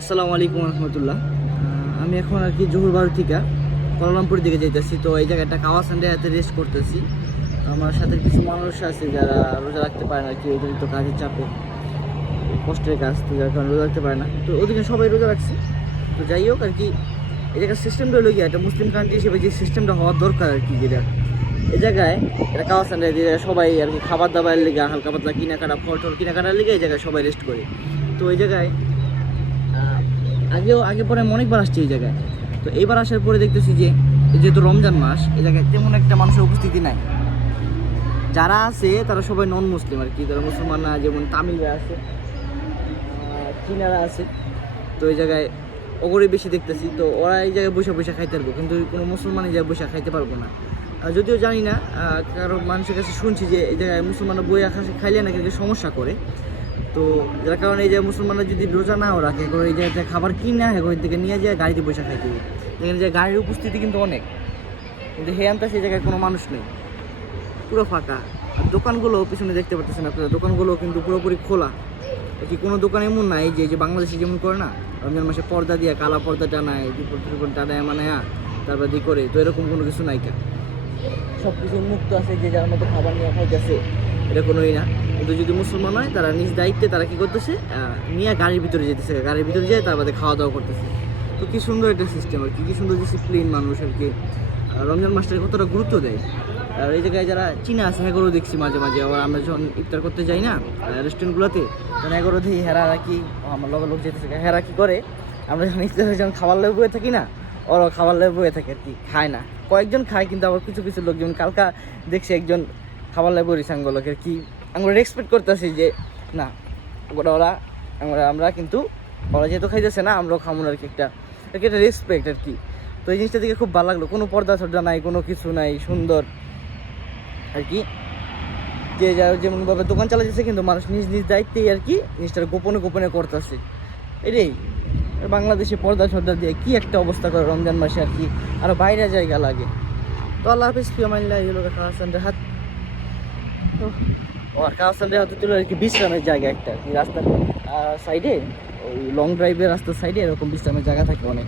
আসসালামু আলাইকুম রহমতুল্লাহ। আমি এখন আর কি জহুর বারো থেকে কুয়ালালামপুরের দিকে যাইতেছি। তো এই জায়গাটা কাওয়া সান্ডে হাতে রেস্ট করতেছি। আমার সাথে কিছু মানুষ আছে যারা রোজা রাখতে পারে না, কি ওদের তো কাজের চাপে কষ্টের কাজ, তো যার কারণে রোজা রাখতে পারে না। তো ওদিকে সবাই রোজা রাখছে। তো যাই হোক আর কি, এই জায়গার সিস্টেমটা হলো গিয়ে একটা মুসলিম কান্ট্রি হিসেবে যে সিস্টেমটা হওয়ার দরকার আর কি, যেটা এই জায়গায় এটা কাওয়া সান্ডে যে সবাই আর কি খাবার দাবার লেগে হালকা পাতলা কেনাকাটা ফল টল কেনাকাটার লেগে এই জায়গায় সবাই রেস্ট করে। তো এই জায়গায় আগে পরে আমি অনেকবার আসছি এই জায়গায়। তো এইবার আসার পরে দেখতেছি যে যেহেতু রমজান মাস, এই জায়গায় তেমন একটা মানুষের উপস্থিতি নাই। যারা আছে তারা সবাই নন মুসলিম আর কি, তারা মুসলমান না। যেমন তামিলরা আছে, চীনারা আছে। তো এই জায়গায় ওগরে বেশি দেখতেছি। তো ওরা এই জায়গায় বসে বসে খাইতে পারবো, কিন্তু কোনো মুসলমান এই জায়গায় বসে খাইতে পারবো না। যদিও জানি না, কারণ মানুষের কাছে শুনছি যে এই জায়গায় মুসলমানরা বই খাইলে নাকি সমস্যা করে। তো যার কারণে এই যে মুসলমানরা যদি রোজা নাও রাখে, এই জায়গাতে খাবার কিনে এর দিকে নিয়ে যায় গাড়িতে বসে খাইতে হবে। দেখেন যে গাড়ির উপস্থিতি কিন্তু অনেক, কিন্তু হে আনতে সেই জায়গায় কোনো মানুষ নেই, পুরো ফাঁকা। আর দোকানগুলো পিছনে দেখতে পাচ্ছেন আপনারা, দোকানগুলো কিন্তু পুরোপুরি খোলা। কি কোনো দোকান এমন নাই যে বাংলাদেশে যেমন করে না, রমজান মাসে পর্দা দিয়ে কালা পর্দা টানায়, টানায় মানে তারপর দিয়ে করে, তো এরকম কোনো কিছু নাই। সব কিছু মুক্ত আছে, যে যার মতো খাবার নিয়ে খাইতেছে, এটা কোনোই না। কিন্তু যদি মুসলমান হয় তারা নিজ দায়িত্বে তারা কী করতেছে, নিয়ে গাড়ির ভিতরে যেতেছে, গাড়ির ভিতরে যেয়ে তার বাদে খাওয়া দাওয়া করতেছে। তো কী সুন্দর একটা সিস্টেম আর কি, কী সুন্দর ডিসিপ্লিন মানুষ আর কি। রমজান মাসটাকে কতটা গুরুত্ব দেয়। আর এই জায়গায় যারা চীনা আছে হ্যাগরও দেখছি মাঝে মাঝে, আবার আমরা যখন ইফতার করতে যাই না রেস্টুরেন্টগুলোতে, তখন হ্যাগরও দেখি হেরা কি আমার লোক যেতেছে, হেরা কী করে, আমরা যখন ইফতারে যখন খাবার লেগে বয়ে থাকি না, ওরাও খাবার লেগে বয়ে থাকে আর কি, খায় না। কয়েকজন খায়, কিন্তু আবার কিছু কিছু লোক, যেমন কালকা দেখছি একজন খাবার লেগে বলিস আঙ্গুলোকে আর কি, আমরা রেসপেক্ট করতেছি যে না ওরা আমরা কিন্তু ওরা যেহেতু খাইতেছে না আমরাও খাবো আর কি, একটা রেসপেক্ট আর কি। তো এই জিনিসটা থেকে খুব ভালো লাগলো, কোনো পর্দা টর্দা নাই, কোনো কিছু নাই, সুন্দর আর কি। যে যা যেমনভাবে দোকান চালাতেছে, কিন্তু মানুষ নিজ নিজ দায়িত্বেই আর কি জিনিসটা গোপনে গোপনে করতেছে। এটাই বাংলাদেশে পর্দা টর্দা দিয়ে কি একটা অবস্থা করে রমজান মাসে আর কি, আরও বাইরে জায়গা লাগে। তো আল্লাহ হাফিজ, ফিয়ামানিল্লাহ। এই হলো কাহাসানের হাত। তো আর কাহাসানের হাতে তুলে আর কি বিশ্রামের জায়গা একটা, রাস্তার সাইডে, ওই লং ড্রাইভের রাস্তার সাইডে এরকম বিশ্রামের জায়গা থাকে অনেক।